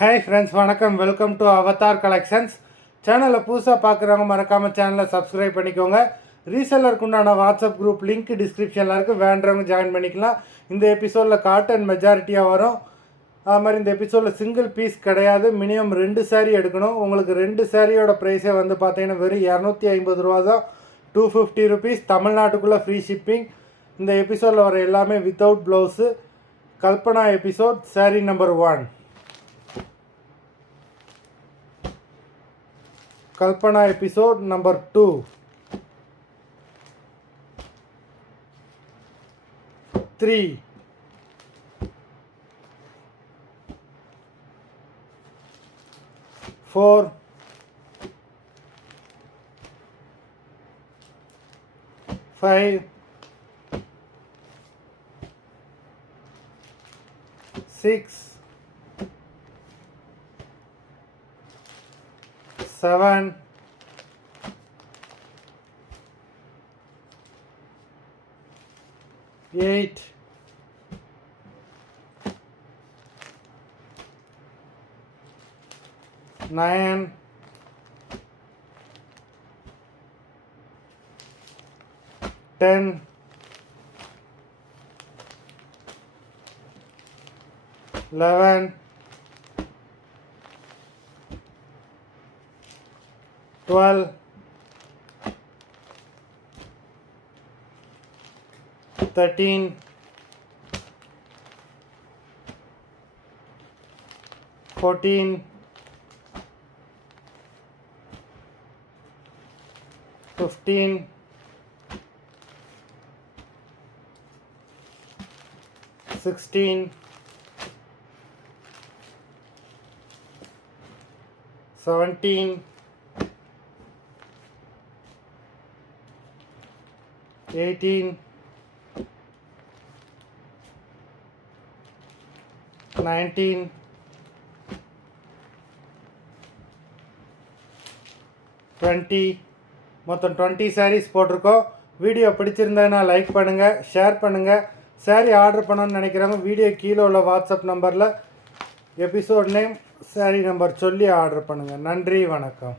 Hi friends, வணக்கம். Welcome to Avatar collections. சேனலை புதுசாக பார்க்குறவங்க மறக்காமல் சேனலை சப்ஸ்கிரைப் பண்ணிக்கோங்க. ரீசெல்லருக்கு உண்டான வாட்ஸ்அப் குரூப் லிங்க் டிஸ்கிரிப்ஷனில் இருக்குது, வேண்டவங்க ஜாயின் பண்ணிக்கலாம். இந்த எபிசோடில் காட்டன் மெஜாரிட்டியாக வரும். அது மாதிரி இந்த எபிசோடில் சிங்கிள் பீஸ் கிடையாது, மினிமம் 2 சாரீ எடுக்கணும். உங்களுக்கு 2 சாரியோட ப்ரைஸே வந்து பார்த்தீங்கன்னா வெறும் 250 ரூபா தான், 250 ருபீஸ். தமிழ்நாட்டுக்குள்ளே ஃப்ரீ ஷிப்பிங். இந்த எபிசோடில் வர எல்லாமே வித்தவுட் ப்ளவுஸு. கல்பனா எபிசோட் சாரீ நம்பர் 1. Kalpana episode number 2. 3. 4. 5. 6. 7. 8. 9. 10. 11. 12. 13. 14. 15. 16. 17. 18. 19. 20. மொத்தம் 20 சாரீஸ் போட்டிருக்கோம். வீடியோ பிடிச்சிருந்ததுன்னா லைக் பண்ணுங்கள், ஷேர் பண்ணுங்கள். சாரீ ஆர்டர் பண்ணணும்னு நினைக்கிறவங்க வீடியோ கீழே உள்ள வாட்ஸ்அப் நம்பரில் எபிசோட் நேம், சாரீ நம்பர் சொல்லி ஆர்டர் பண்ணுங்கள். நன்றி, வணக்கம்.